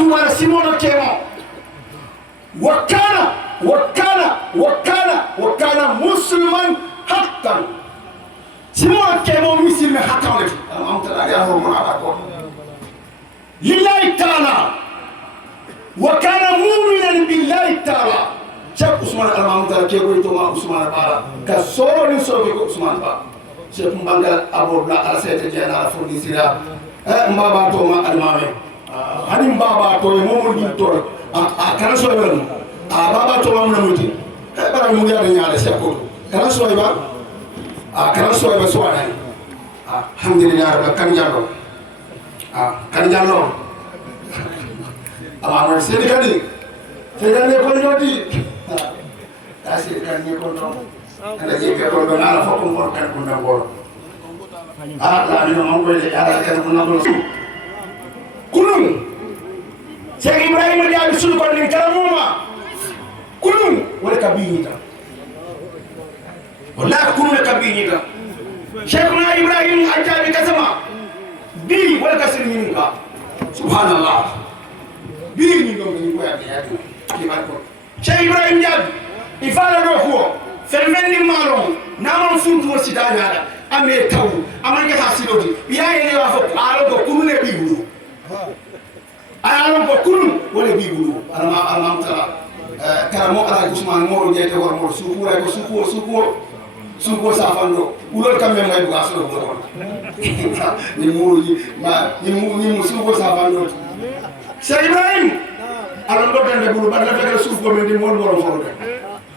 tuma na simono kemo wakana musliman haqqan simono kemo muslim haqqan amtala ya hormona ko lillahi ta'ala wakana mu'minan billahi ta'ala Cheikh Ousmane Almamoutar kego to ma Ousmane Bara ka soro ni so ko Ousmane Ba Cheikh Mbanga abo la ala sete jena la fondi sira mbaba to ma almame hani mbaba to mo ni to kana so ben baba to ma muti bara mu ya de nyaale Cheikh ko kana so ba kana so ba so ana alhamdulillah rabbil kan jallo kan jallo ama mo sedi kadi fegane ko nyoti asir kan ni ko don ala jebe ko don ala foko mo kan ko ndangol la ni mo ko le ala kan ko ndangol kunun Cheikh Ibrahima Diaby sul ko ni karamuma kunun wala kabinita wala kunun kabinita Cheikh Ibrahim Diaby kasama bi wala kasini ka subhanallah bi ni do ni ko ya ki ba ko Cheikh Ibrahim Diaby ifala do ko fermendi malo namon suntu sita nyaada ame taw amanke hasiloti ya yele wa fo alo ko kunune bi bulu alo ko kunun wala bi bulu alama tala karamo ala Ousmane Moro jete war mo sukura ko suko safando ulol kambe may bu aslo ko ni Moro ni suko safando Cheikh Ibrahim ala do dande bulu ba la fekk suuf ko men di mon borom fo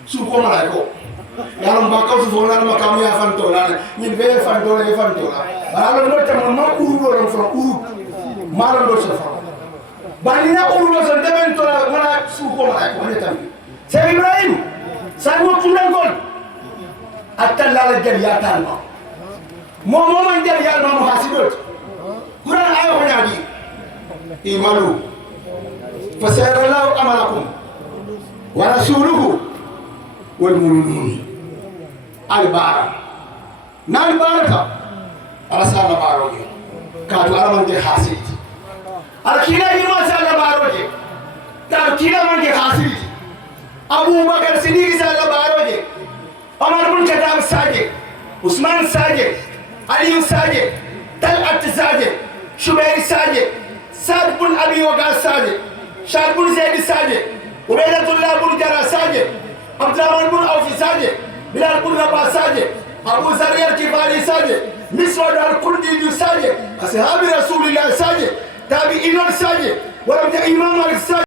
suuf ko mala ko yaram ba kaw fo na ma kam ya fanto la ni be fanto la ala do tam ma uru do fo uru mala do so fo ba ni na uru do so deben to la wala suuf ko mala ko ne tam Cheikh Ibrahim sa mo tunan gol atta la jël ya tan mo man jël ya mo hasidot Quran ayo ko ñaadi imanu فسيرى الله عملكم ورسوله والمؤمنون البارة نال بارك على سال باروجي كاتو على من حاسيت على كلا يما سال باروجي كاتو كلا من حاسيت أبو بكر صديق سال باروجي عمر بن الخطاب ساجد عثمان ساجد علي ساجد طلحة ساجد شبير ساجد سعد بن أبي وقاص ساجد شعب بن زيد ساجد عبيدة الله بن جرى ساجد عبد الرحمن بن عوف ساجد بلال بن رباح ساجد أبو ذر الغفاري ساجد مسعود الكندي ساجد أصحاب رسول الله ساجد تابعين ساجد ولم إمام مالك ساجد